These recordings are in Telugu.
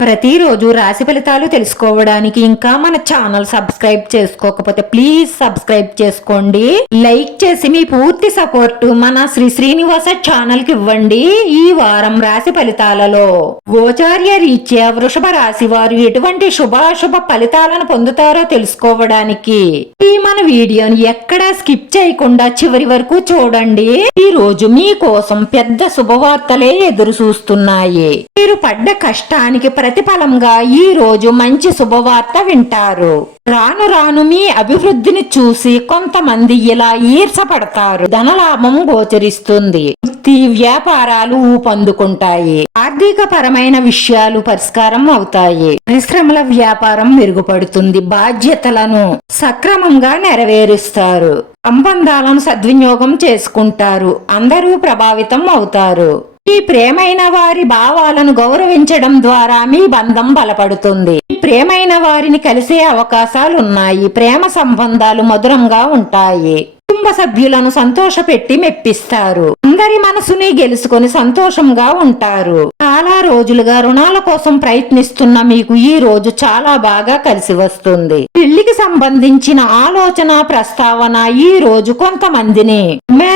ప్రతిరోజు రాశి ఫలితాలు తెలుసుకోవడానికి ఇంకా మన ఛానల్ సబ్స్క్రైబ్ చేసుకోకపోతే ప్లీజ్ సబ్స్క్రైబ్ చేసుకోండి. లైక్ చేసి మీ పూర్తి సపోర్ట్ మన శ్రీ శ్రీనివాస ఛానల్కి ఇవ్వండి ఈ వారం రాశి ఫలితాలలో. గోచార్య రీత్యా వృషభ రాశి వారు ఎటువంటి శుభాశుభ ఫలితాలను పొందుతారో తెలుసుకోవడానికి ఈ మన వీడియోని ఎక్కడా స్కిప్ చేయకుండా చివరి వరకు చూడండి. ఈ రోజు మీ కోసం పెద్ద శుభవార్తలే ఎదురు చూస్తున్నాయి. మీరు పడ్డ కష్టానికి ప్రతిఫలంగా ఈ రోజు మంచి శుభవార్త వింటారు. రాను రాను మీ అభివృద్ధిని చూసి కొంతమంది ఇలా ఈర్షపడతారు ధనలాభం గోచరిస్తుంది. వృత్తి వ్యాపారాలు ఊపందుకుంటాయి. ఆర్థిక పరమైన విషయాలు పరిష్కారం అవుతాయి. పరిశ్రమల వ్యాపారం మెరుగుపడుతుంది. బాధ్యతలను సక్రమంగా నెరవేరుస్తారు. సంబంధాలను సద్వినియోగం చేసుకుంటారు. అందరూ ప్రభావితం అవుతారు. ఈ ప్రేమైన వారి భావాలను గౌరవించడం ద్వారా మీ బంధం బలపడుతుంది. ప్రేమైన వారిని కలిసే అవకాశాలున్నాయి. ప్రేమ సంబంధాలు మధురంగా ఉంటాయి. కుటుంబ సభ్యులను సంతోషపెట్టి మెప్పిస్తారు. అందరి మనసుని గెలుచుకొని సంతోషంగా ఉంటారు. చాలా రోజులుగా రుణాల కోసం ప్రయత్నిస్తున్న మీకు ఈ రోజు చాలా బాగా కలిసి వస్తుంది. పెళ్ళికి సంబంధించిన ఆలోచన ప్రస్తావన ఈ రోజు కొంతమందిని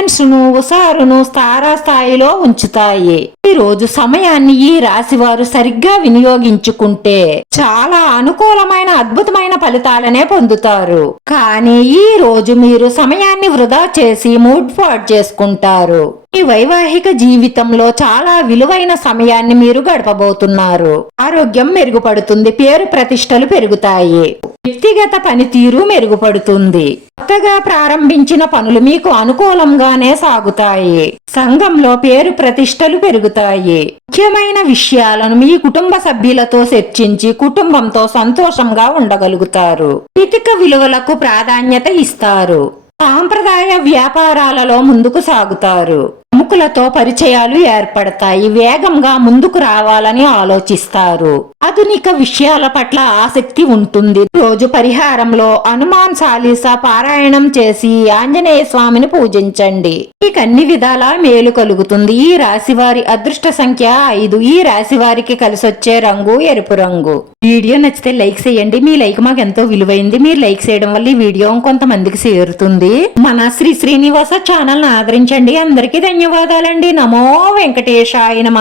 రొమాన్స్ ఉసారును తారా స్థాయిలో ఉంచుతాయి. ఈ రోజు సమయాన్ని ఈ రాశి వారు సరిగ్గా వినియోగించుకుంటే చాలా అనుకూలమైన అద్భుతమైన ఫలితాలనే పొందుతారు. కానీ ఈ రోజు మీరు సమయాన్ని వృధా చేసి మూడ్ పాడు చేసుకుంటారు. ఈ వైవాహిక జీవితంలో చాలా విలువైన సమయాన్ని మీరు గడపబోతున్నారు. ఆరోగ్యం మెరుగుపడుతుంది పేరు ప్రతిష్టలు పెరుగుతాయి. వ్యక్తిగత పనితీరు మెరుగుపడుతుంది. కొత్తగా ప్రారంభించిన పనులు మీకు అనుకూలంగానే సాగుతాయి. సంఘంలో పేరు ప్రతిష్టలు పెరుగుతాయి. ముఖ్యమైన విషయాలను మీ కుటుంబ సభ్యులతో చర్చించి కుటుంబంతో సంతోషంగా ఉండగలుగుతారు. నైతిక విలువలకు ప్రాధాన్యత ఇస్తారు. సాంప్రదాయ వ్యాపారాలలో ముందుకు సాగుతారు. ప్రముఖులతో పరిచయాలు ఏర్పడతాయి. వేగంగా ముందుకు రావాలని ఆలోచిస్తారు. ఆధునిక విషయాల పట్ల ఆసక్తి ఉంటుంది. రోజు పరిహారంలో హనుమాన్ చాలీసా పారాయణం చేసి ఆంజనేయ స్వామిని పూజించండి. మీకు అన్ని విధాలా మేలు కలుగుతుంది. ఈ రాశి వారి అదృష్ట సంఖ్య ఐదు. ఈ రాశి వారికి కలిసొచ్చే రంగు ఎరుపు రంగు. వీడియో నచ్చితే లైక్ చేయండి. మీ లైక్ మాకు ఎంతో విలువైంది. మీరు లైక్ చేయడం వల్ల ఈ వీడియో కొంతమందికి చేరుతుంది. మన శ్రీ శ్రీనివాస ఛానల్ ఆదరించండి. అందరికీ ధన్యవాదాలండి నమో వెంకటేశాయ నమ